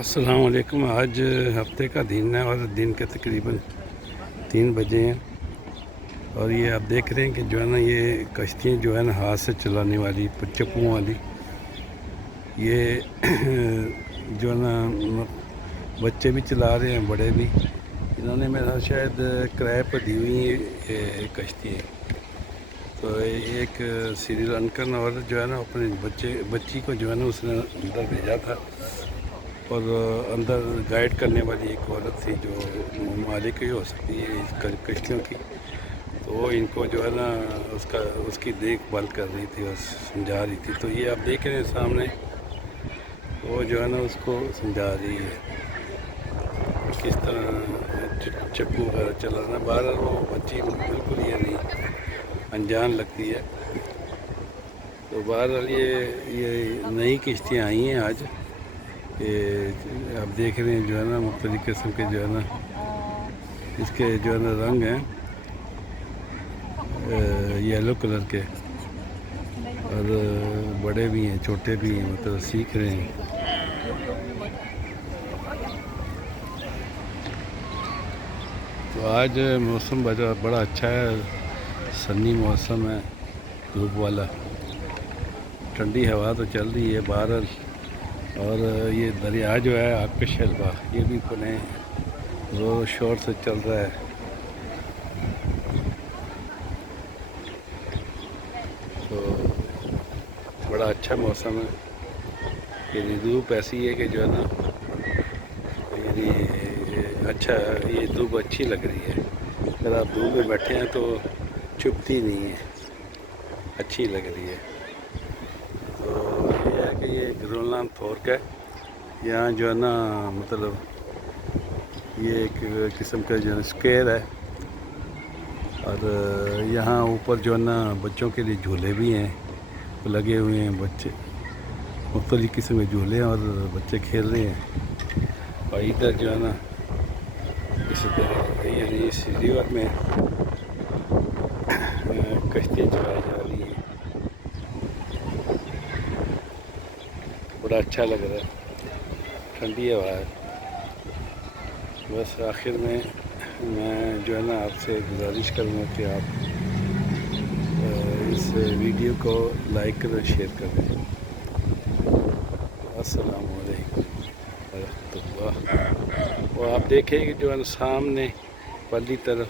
السلام علیکم۔ آج ہفتے کا دن ہے اور دن کے تقریباً 3 بجے ہیں، اور یہ آپ دیکھ رہے ہیں کہ جو ہے نا یہ کشتیاں جو ہے نا ہاتھ سے چلانے والی چپوں والی، یہ جو ہے نا بچے بھی چلا رہے ہیں، بڑے بھی۔ انہوں نے میرا شاید کرائے پر دی ہوئی یہ کشتی ہے۔ تو ایک سری لنکن عورت جو ہے نا اپنے بچی کو جو ہے نا اس نے اندر بھیجا تھا، اور اندر گائیڈ کرنے والی ایک عورت تھی جو مالک ہی ہو سکتی ہے اس کشتیوں کی، تو وہ ان کو جو ہے نا اس کی دیکھ بھال کر رہی تھی اور سمجھا رہی تھی۔ تو یہ آپ دیکھ رہے ہیں سامنے، وہ جو ہے نا اس کو سمجھا رہی ہے کس طرح چپو وغیرہ چلانا۔ بہرحال وہ بچی بالکل یہ نہیں انجان لگتی ہے۔ تو بہرحال یہ نئی کشتیاں آئی ہیں آج، یہ آپ دیکھ رہے ہیں جو ہے نا مختلف قسم کے جو ہے نا اس کے جو ہے نا رنگ ہیں، یلو کلر کے، اور بڑے بھی ہیں چھوٹے بھی ہیں، مطلب سیکھ رہے ہیں۔ تو آج موسم بڑا اچھا ہے، سنی موسم ہے، دھوپ والا، ٹھنڈی ہوا تو چل رہی ہے بہرحال۔ اور یہ دریا جو ہے آکش حلوا، یہ بھی اپنے زور و شور سے چل رہا ہے۔ تو بڑا اچھا موسم ہے، یعنی دھوپ ایسی ہے کہ جو ہے نا یعنی اچھا، یہ دھوپ اچھی لگ رہی ہے۔ اگر آپ دھوپ میں بیٹھے ہیں تو چبھتی نہیں ہے، اچھی لگ رہی ہے۔ تو یہ ہے کہ یہ گرولان تھورک ہے، یہاں جو ہے نا مطلب یہ ایک قسم کا جو ہے اسکوائر ہے، اور یہاں اوپر جو ہے نا بچوں کے لیے جھولے بھی ہیں لگے ہوئے ہیں، بچے مختلف قسم کے جھولے ہیں اور بچے کھیل رہے ہیں۔ اور ادھر جو ہے نا اسی طرح یعنی اس ریور میں کشتیاں چلائی جا رہی ہیں، بڑا اچھا لگ رہا ہے، ٹھنڈی ہوا ہے۔ بس آخر میں جو ہے نا آپ سے گزارش کروں گا کہ آپ اس ویڈیو کو لائک کریں، شیئر کریں۔ السلام علیکم ورحمۃ اللہ۔ وہ آپ دیکھیں کہ جو ہے سامنے پرلی طرف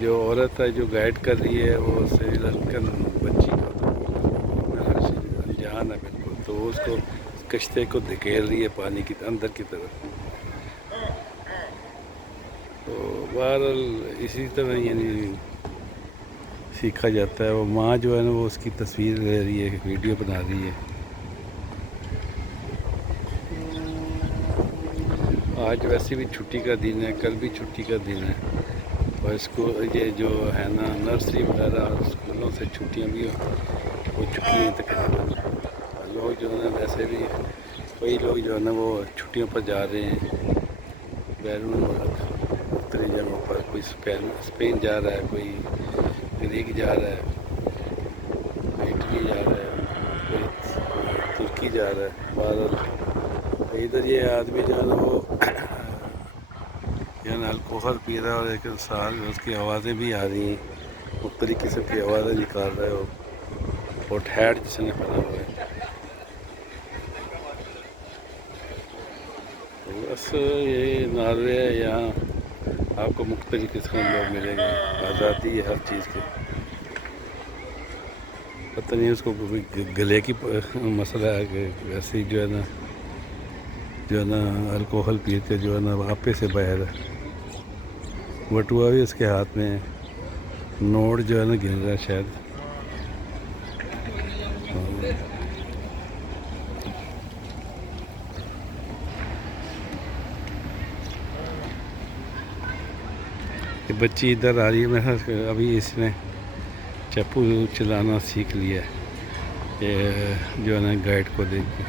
جو عورت ہے جو گائیڈ کر رہی ہے، وہ سری لنکن بچی کو انجان ہے بالکل، تو وہ اس کو کشتے کو دھکیل رہی ہے پانی کی اندر کی طرف۔ تو بہرحال اسی طرح یعنی سیکھا جاتا ہے۔ وہ ماں جو ہے نا وہ اس کی تصویر لے رہی ہے، ویڈیو بنا رہی ہے۔ آج ویسے بھی چھٹی کا دن ہے، کل بھی چھٹی کا دن ہے، اور یہ جو ہے نا نرسری وغیرہ اور اسکولوں سے چھٹیاں بھی ہو چکی ہیں تقریباً۔ لوگ جو ہے نا ویسے بھی کئی لوگ جو ہے نا وہ چھٹیوں پر جا رہے ہیں بیرون ملک، مختلف جگہوں پر، کوئی اسپین جا رہا ہے، کوئی گریک جا رہا ہے، کوئی اٹلی جا رہا ہے، کوئی ترکی جا رہا ہے۔ بہرحال ادھر یہ آدمی جو ہے نا وہ یعنی الکوحل پی رہا ہے، اور ایک ساتھ اس کی آوازیں بھی آ رہی ہیں، مختلف قسم کی آوازیں نکال رہا ہے وہ، اور ہیٹ جس نے پہنا ہوا ہے۔ تو بس یہ ناروے ہے، یہاں آپ کو مختلف قسم کے لوگ ملیں گے، آزادی ہے ہر چیز کی۔ پتہ نہیں اس کو گلے کی مسئلہ ہے کہ ویسے ہی جو ہے نا الکوحل پی کے جو ہے نا آپے سے باہر ہے۔ بٹوا بھی اس کے ہاتھ میں ہے، نوٹ جو ہے نا گن رہا ہے شاید۔ یہ بچی ادھر آ رہی ہے، میں ابھی اس نے چپو چلانا سیکھ لیا ہے، یہ جو ہے نا گائیڈ کو دیکھ کے۔